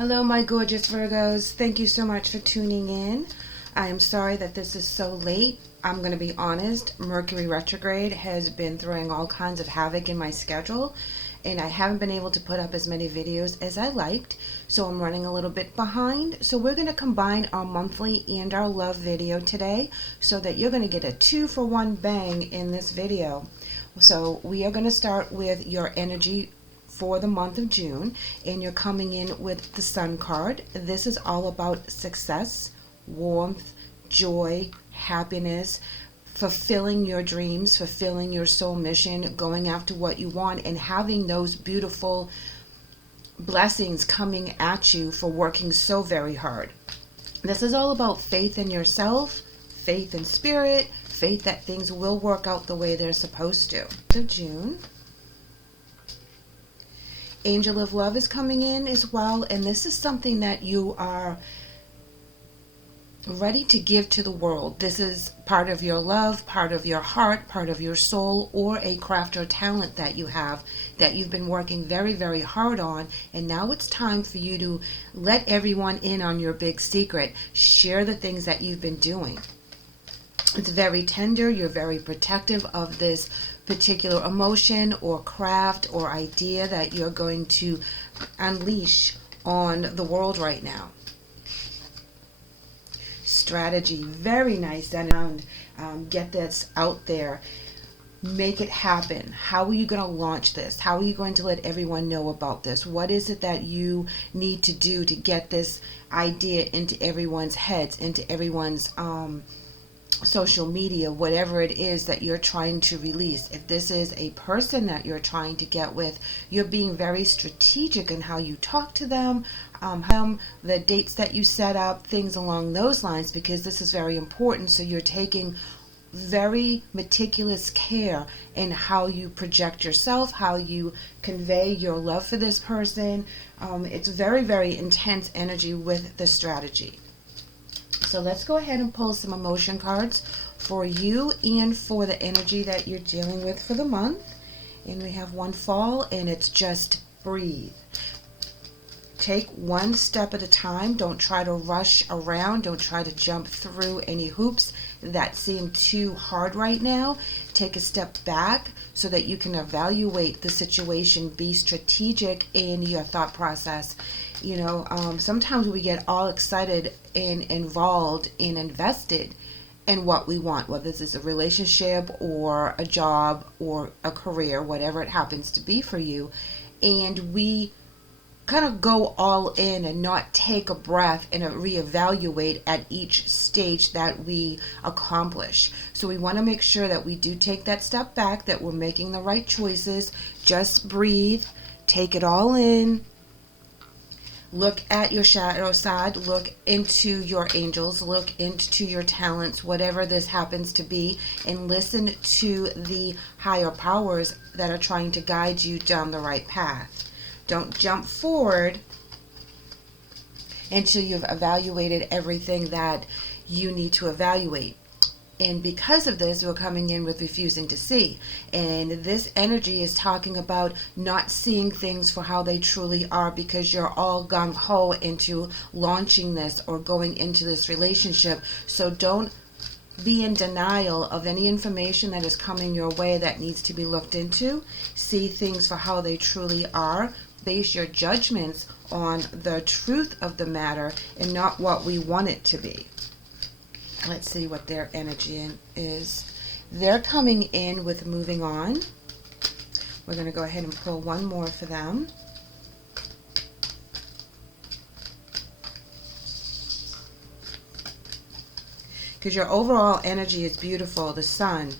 Hello, my gorgeous Virgos. Thank you so much for tuning in. I am sorry that this is so late. I'm going to be honest. Mercury retrograde has been throwing all kinds of havoc in my schedule, and I haven't been able to put up as many videos as I liked, so I'm running a little bit behind. So we're going to combine our monthly and our love video today so that you're going to get a 2-for-1 bang in this video. So we are going to start with your energy for the month of June, and you're coming in with the Sun card. This is all about success, warmth, joy, happiness, fulfilling your dreams, fulfilling your soul mission, going after what you want, and having those beautiful blessings coming at you for working so very hard. This is all about faith in yourself, faith in spirit, faith that things will work out the way they're supposed to. So June. Angel of Love is coming in as well, and this is something that you are ready to give to the world. This is part of your love, part of your heart, part of your soul, or a craft or talent that you have that you've been working very, very hard on, and now it's time for you to let everyone in on your big secret. Share the things that you've been doing. It's very tender. You're very protective of this particular emotion or craft or idea that you're going to unleash on the world right now. Strategy, very nice. And get this out there. Make it happen. How are you going to launch this? How are you going to let everyone know about this? What is it that you need to do to get this idea into everyone's heads, into everyone's social media, whatever it is that you're trying to release? If this is a person that you're trying to get with, you're being very strategic in how you talk to them, the dates that you set up, things along those lines, because this is very important. So you're taking very meticulous care in how you project yourself, how you convey your love for this person. It's very, very intense energy with the strategy. So let's go ahead and pull some emotion cards for you and for the energy that you're dealing with for the month. And we have one fall, and it's just breathe. Take one step at a time. Don't try to rush around. Don't try to jump through any hoops that seem too hard right now. Take a step back so that you can evaluate the situation. Be strategic in your thought process. You know, sometimes we get all excited and involved and invested in what we want, whether this is a relationship or a job or a career, whatever it happens to be for you, and we kind of go all in and not take a breath and reevaluate at each stage that we accomplish. So we want to make sure that we do take that step back, that we're making the right choices. Just breathe, take it all in. Look at your shadow side, look into your angels, look into your talents, whatever this happens to be, and listen to the higher powers that are trying to guide you down the right path. Don't jump forward until you've evaluated everything that you need to evaluate. And because of this, we're coming in with refusing to see. And this energy is talking about not seeing things for how they truly are, because you're all gung-ho into launching this or going into this relationship. So don't be in denial of any information that is coming your way that needs to be looked into. See things for how they truly are. Base your judgments on the truth of the matter and not what we want it to be. Let's see what their energy is. They're coming in with moving on. We're going to go ahead and pull one more for them. Because your overall energy is beautiful. The Sun,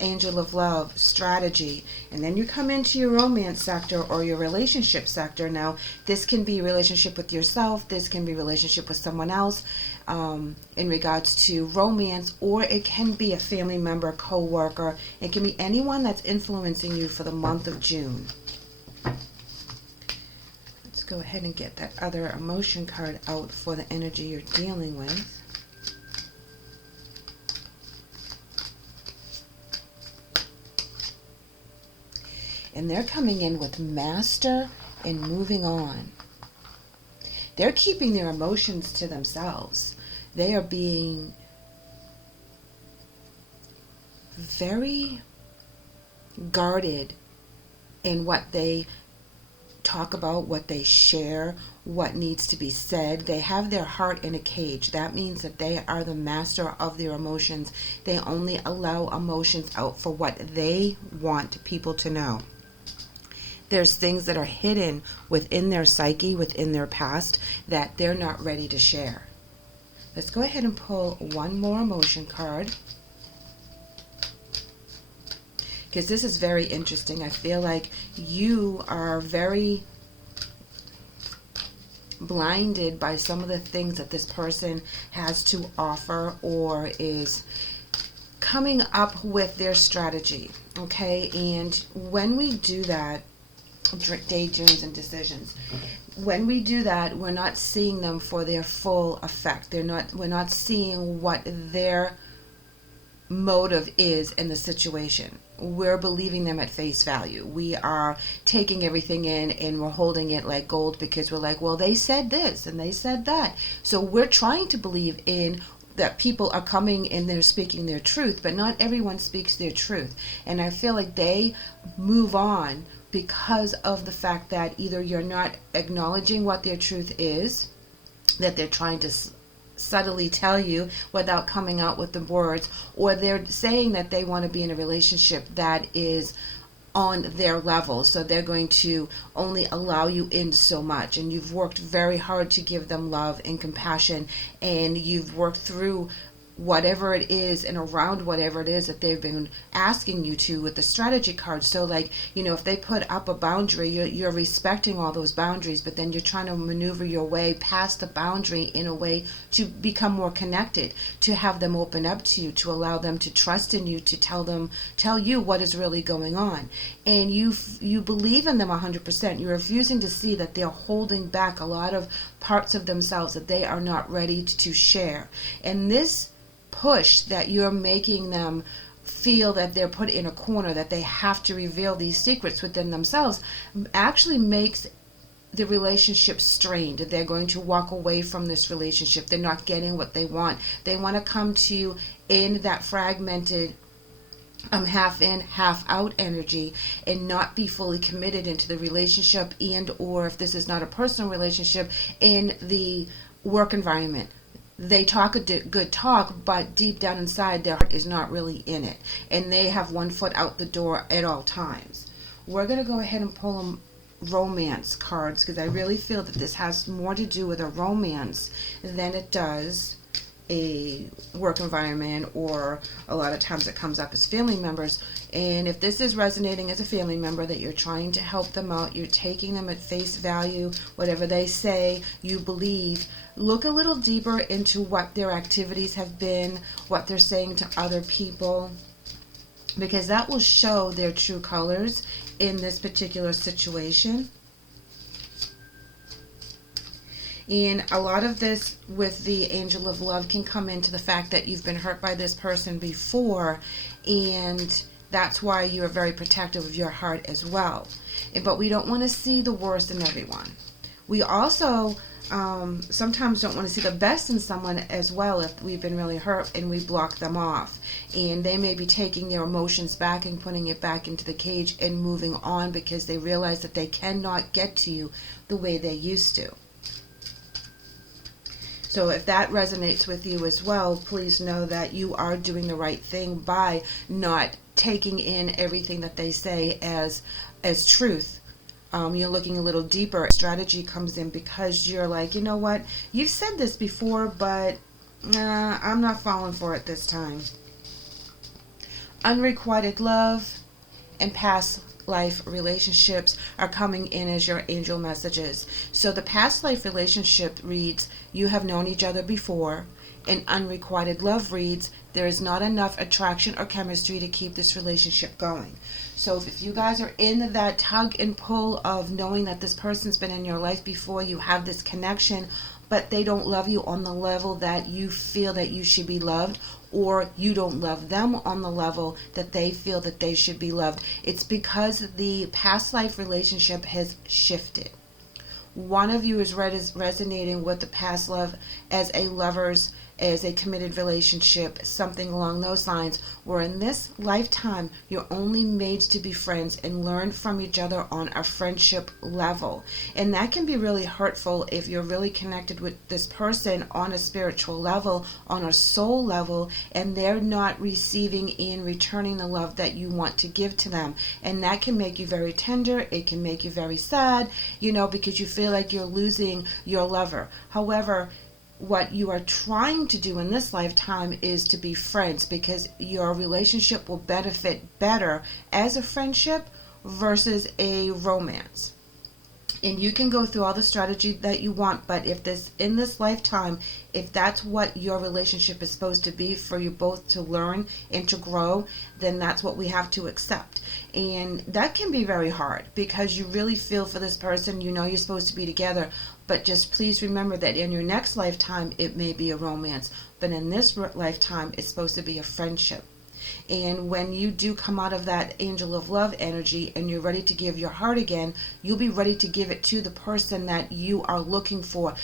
Angel of Love, strategy, and then you come into your romance sector or your relationship sector. Now, this can be relationship with yourself, this can be relationship with someone else in regards to romance, or it can be a family member, co-worker. It can be anyone that's influencing you for the month of June. Let's go ahead and get that other emotion card out for the energy you're dealing with. And they're coming in with master and moving on. They're keeping their emotions to themselves. They are being very guarded in what they talk about, what they share, what needs to be said. They have their heart in a cage. That means that they are the master of their emotions. They only allow emotions out for what they want people to know. There's things that are hidden within their psyche, within their past, that they're not ready to share. Let's go ahead and pull one more emotion card, because this is very interesting. I feel like you are very blinded by some of the things that this person has to offer, or is coming up with their strategy. Okay, and when we do that, daydreams and decisions, when we do that, we're not seeing them for their full effect. We're not seeing what their motive is in the situation. We're believing them at face value. We are taking everything in and we're holding it like gold, because we're like, well, they said this and they said that. So we're trying to believe in that people are coming and they're speaking their truth, but not everyone speaks their truth. And I feel like they move on because of the fact that either you're not acknowledging what their truth is, that they're trying to subtly tell you without coming out with the words, or they're saying that they want to be in a relationship that is on their level, so they're going to only allow you in so much, and you've worked very hard to give them love and compassion, and you've worked through whatever it is and around whatever it is that they've been asking you to with the strategy card. So like, you know, if they put up a boundary, you're respecting all those boundaries, but then you're trying to maneuver your way past the boundary in a way to become more connected, to have them open up to you, to allow them to trust in you, to tell you what is really going on. And you believe in them 100%. You're refusing to see that they're holding back a lot of parts of themselves that they are not ready to share. And this push that you're making them feel that they're put in a corner, that they have to reveal these secrets within themselves, actually makes the relationship strained. They're going to walk away from this relationship. They're not getting what they want. They want to come to you in that fragmented half in, half out energy, and not be fully committed into the relationship, and or if this is not a personal relationship, in the work environment. They talk a good talk, but deep down inside their heart is not really in it, and they have one foot out the door at all times. We're going to go ahead and pull them romance cards, because I really feel that this has more to do with a romance than it does a work environment, or a lot of times it comes up as family members. And if this is resonating as a family member, that you're trying to help them out, you're taking them at face value, whatever they say, you believe. Look a little deeper into what their activities have been, what they're saying to other people, because that will show their true colors in this particular situation. And a lot of this with the Angel of Love can come into the fact that you've been hurt by this person before, and that's why you're very protective of your heart as well. But we don't want to see the worst in everyone. We also sometimes don't want to see the best in someone as well if we've been really hurt and we block them off. And they may be taking their emotions back and putting it back into the cage and moving on, because they realize that they cannot get to you the way they used to. So if that resonates with you as well, please know that you are doing the right thing by not taking in everything that they say as truth. You're looking a little deeper. Strategy comes in because you're like, you know what? You've said this before, but I'm not falling for it this time. Unrequited love and past life relationships are coming in as your angel messages. So the past life relationship reads, you have known each other before. And unrequited love reads, there is not enough attraction or chemistry to keep this relationship going. So if you guys are in that tug and pull of knowing that this person's been in your life before, you have this connection, but they don't love you on the level that you feel that you should be loved, or you don't love them on the level that they feel that they should be loved, it's because the past life relationship has shifted. one of you is resonating with the past love as a lover's, as a committed relationship, something along those lines, where in this lifetime you're only made to be friends and learn from each other on a friendship level. And that can be really hurtful if you're really connected with this person on a spiritual level, on a soul level, and they're not receiving and returning the love that you want to give to them. And that can make you very tender. It can make you very sad, because you feel like you're losing your lover. However, what you are trying to do in this lifetime is to be friends, because your relationship will benefit better as a friendship versus a romance. And you can go through all the strategy that you want, but if in this lifetime, if that's what your relationship is supposed to be, for you both to learn and to grow, then that's what we have to accept. And that can be very hard, because you really feel for this person, you're supposed to be together, but just please remember that in your next lifetime it may be a romance, but in this lifetime it's supposed to be a friendship. And when you do come out of that angel of love energy and you're ready to give your heart again, you'll be ready to give it to the person that you are looking for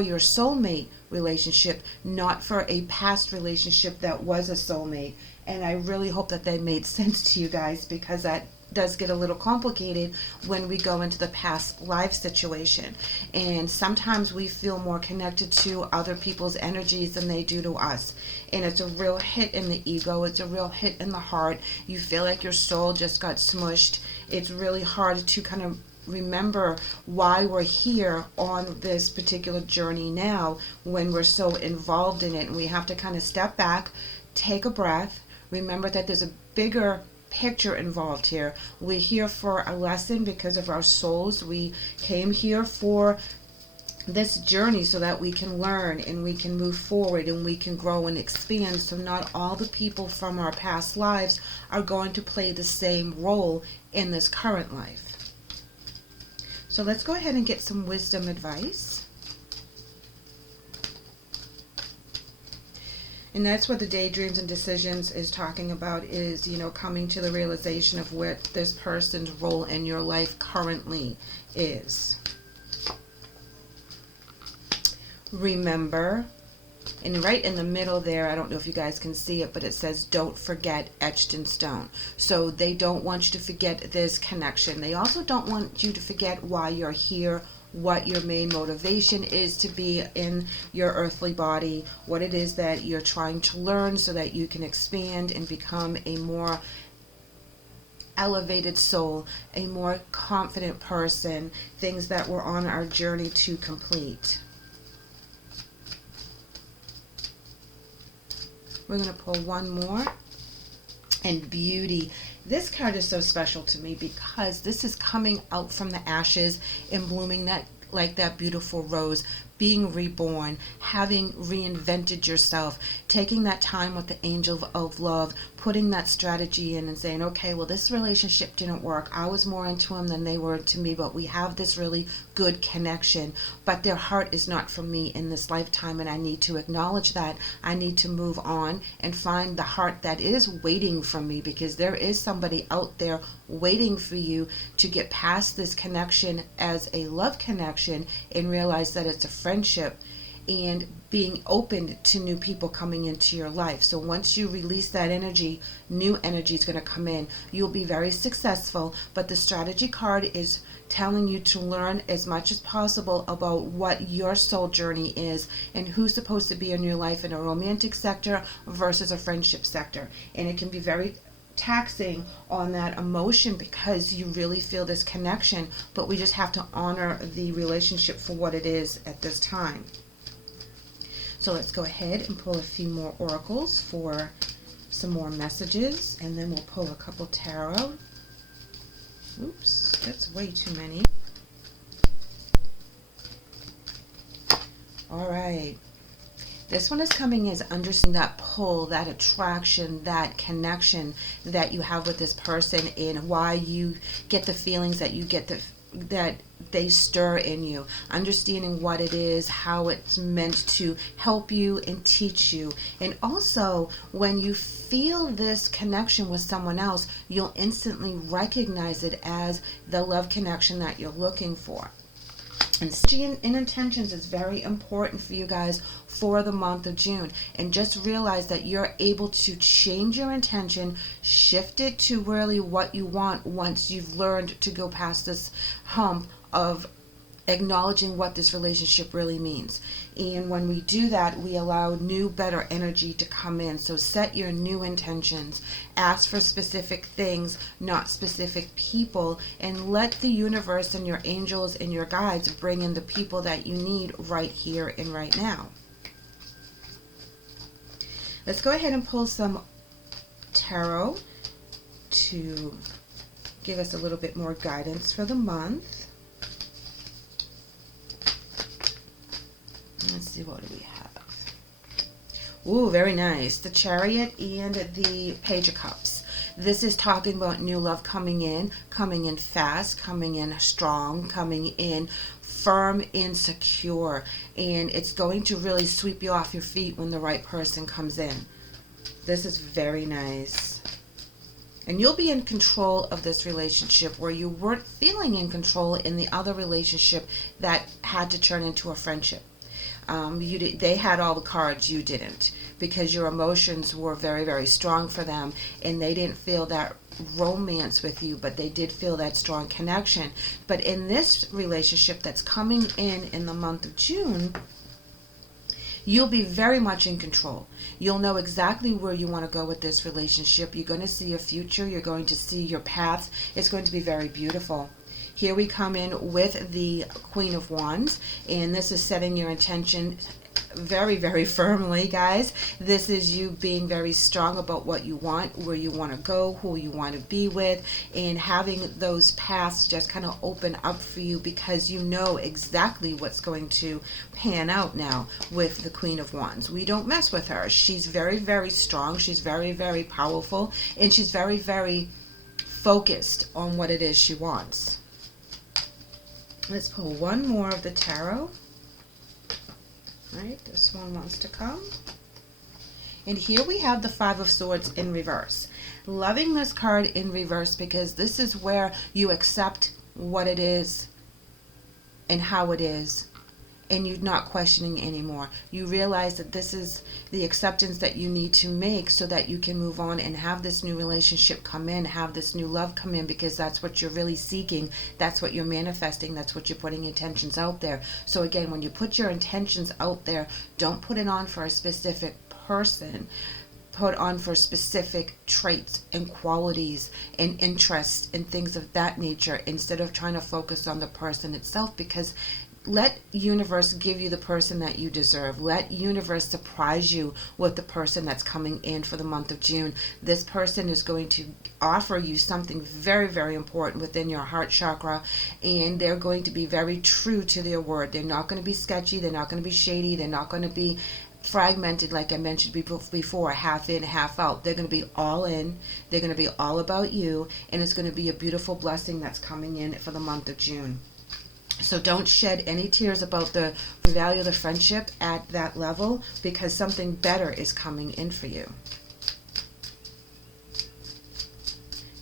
your soulmate relationship, not for a past relationship that was a soulmate. And I really hope that made sense to you guys, because that does get a little complicated when we go into the past life situation. And sometimes we feel more connected to other people's energies than they do to us. And it's a real hit in the ego. It's a real hit in the heart. You feel like your soul just got smushed. It's really hard to kind of remember why we're here on this particular journey now, when we're so involved in it. And we have to kind of step back, take a breath, remember that there's a bigger picture involved here. We're here for a lesson because of our souls. We came here for this journey so that we can learn and we can move forward and we can grow and expand. So not all the people from our past lives are going to play the same role in this current life. So let's go ahead and get some wisdom advice. And that's what the Daydreams and Decisions is talking about, is, coming to the realization of what this person's role in your life currently is. Remember, and right in the middle there, I don't know if you guys can see it, but it says, don't forget, etched in stone. So they don't want you to forget this connection. They also don't want you to forget why you're here, what your main motivation is to be in your earthly body, what it is that you're trying to learn so that you can expand and become a more elevated soul, a more confident person, things that we're on our journey to complete. We're going to pull one more. And beauty. This card is so special to me because this is coming out from the ashes and blooming like that beautiful rose, being reborn, having reinvented yourself, taking that time with the angel of love, putting that strategy in and saying, okay, well, this relationship didn't work. I was more into him than they were to me, but we have this really good connection, but their heart is not for me in this lifetime, and I need to acknowledge that. I need to move on and find the heart that is waiting for me, because there is somebody out there waiting for you to get past this connection as a love connection and realize that it's a friendship, and being open to new people coming into your life. So once you release that energy, new energy is going to come in. You'll be very successful, but the strategy card is telling you to learn as much as possible about what your soul journey is and who's supposed to be in your life in a romantic sector versus a friendship sector. And it can be very taxing on that emotion because you really feel this connection, but we just have to honor the relationship for what it is at this time. So let's go ahead and pull a few more oracles for some more messages, and then we'll pull a couple tarot. Oops, that's way too many. All right. This one is coming as understanding that pull, that attraction, that connection that you have with this person, and why you get the feelings that you get, that they stir in you. Understanding what it is, how it's meant to help you and teach you. And also, when you feel this connection with someone else, you'll instantly recognize it as the love connection that you're looking for. And strategy and intentions is very important for you guys for the month of June. And just realize that you're able to change your intention, shift it to really what you want once you've learned to go past this hump of acknowledging what this relationship really means. And when we do that, we allow new, better energy to come in. So set your new intentions, ask for specific things, not specific people, and let the universe and your angels and your guides bring in the people that you need right here and right now. Let's go ahead and pull some tarot to give us a little bit more guidance for the month. Let's see, what do we have? Ooh, very nice. The Chariot and the Page of Cups. This is talking about new love coming in fast, coming in strong, coming in firm and secure. And it's going to really sweep you off your feet when the right person comes in. This is very nice. And you'll be in control of this relationship where you weren't feeling in control in the other relationship that had to turn into a friendship. They had all the cards, you didn't, because your emotions were very, very strong for them, and they didn't feel that romance with you, but they did feel that strong connection. But in this relationship that's coming in the month of June, you'll be very much in control. You'll know exactly where you want to go with this relationship. You're going to see a future. You're going to see your path. It's going to be very beautiful. Here we come in with the Queen of Wands, and this is setting your intention very, very firmly, guys. This is you being very strong about what you want, where you want to go, who you want to be with, and having those paths just kind of open up for you because you know exactly what's going to pan out now with the Queen of Wands. We don't mess with her. She's very, very strong. She's very, very powerful, and she's very, very focused on what it is she wants. Let's pull one more of the tarot. All right, this one wants to come. And here we have the Five of Swords in reverse. Loving this card in reverse because this is where you accept what it is and how it is, and you're not questioning anymore. You realize that this is the acceptance that you need to make so that you can move on and have this new relationship come in, have this new love come in, because that's what you're really seeking. That's what you're manifesting. That's what you're putting intentions out there. So again, when you put your intentions out there, don't put it on for a specific person. Put on for specific traits and qualities and interests and things of that nature instead of trying to focus on the person itself, because let universe give you the person that you deserve. Let universe surprise you with the person that's coming in for the month of June. This person is going to offer you something very, very important within your heart chakra, and they're going to be very true to their word. They're not going to be sketchy. They're not going to be shady. They're not going to be fragmented, like I mentioned before, half in, half out. They're going to be all in. They're going to be all about you, and it's going to be a beautiful blessing that's coming in for the month of June. So don't shed any tears about the value of the friendship at that level, because something better is coming in for you.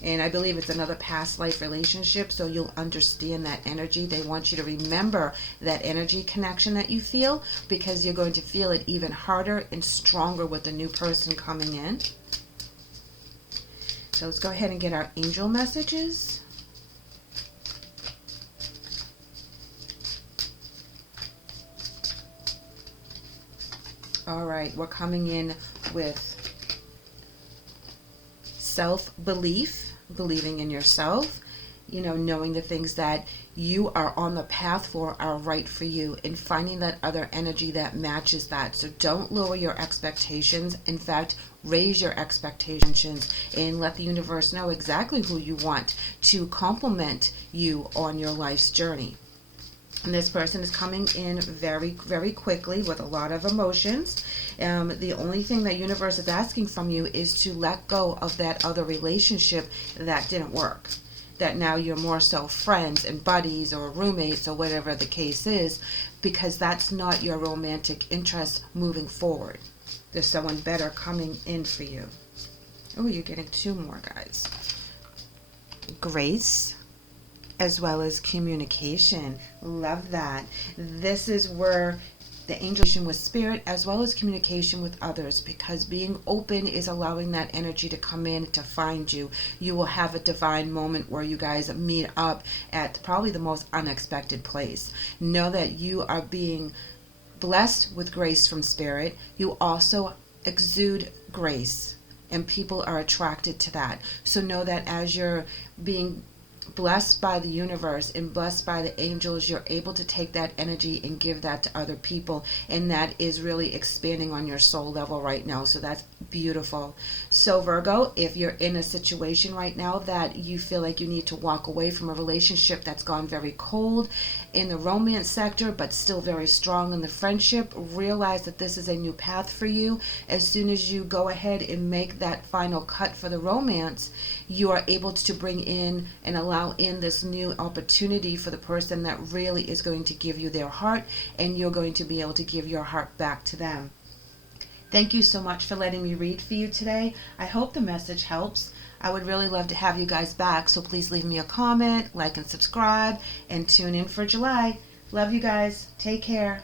And I believe it's another past life relationship, so you'll understand that energy. They want you to remember that energy connection that you feel, because you're going to feel it even harder and stronger with the new person coming in. So let's go ahead and get our angel messages. All right, we're coming in with self-belief, believing in yourself, knowing the things that you are on the path for are right for you, and finding that other energy that matches that. So don't lower your expectations. In fact, raise your expectations and let the universe know exactly who you want to complement you on your life's journey. And this person is coming in very, very quickly with a lot of emotions. The only thing that universe is asking from you is to let go of that other relationship that didn't work. That now you're more so friends and buddies or roommates or whatever the case is, because that's not your romantic interest moving forward. There's someone better coming in for you. Oh, you're getting two more, guys. Grace as well as communication. Love that. This is where the angel with spirit as well as communication with others, because being open is allowing that energy to come in to find you. You will have a divine moment where you guys meet up at probably the most unexpected place. Know that you are being blessed with grace from spirit. You also exude grace, and people are attracted to that. So know that as you're being blessed by the universe and blessed by the angels, you're able to take that energy and give that to other people, and that is really expanding on your soul level right now. So that's beautiful. So Virgo, if you're in a situation right now that you feel like you need to walk away from a relationship that's gone very cold in the romance sector but still very strong in the friendship, realize that this is a new path for you. As soon as you go ahead and make that final cut for the romance, you are able to bring in and allow in this new opportunity for the person that really is going to give you their heart, and you're going to be able to give your heart back to them. Thank you so much for letting me read for you today. I hope the message helps. I would really love to have you guys back, so please leave me a comment, like and subscribe, and tune in for July. Love you guys. Take care.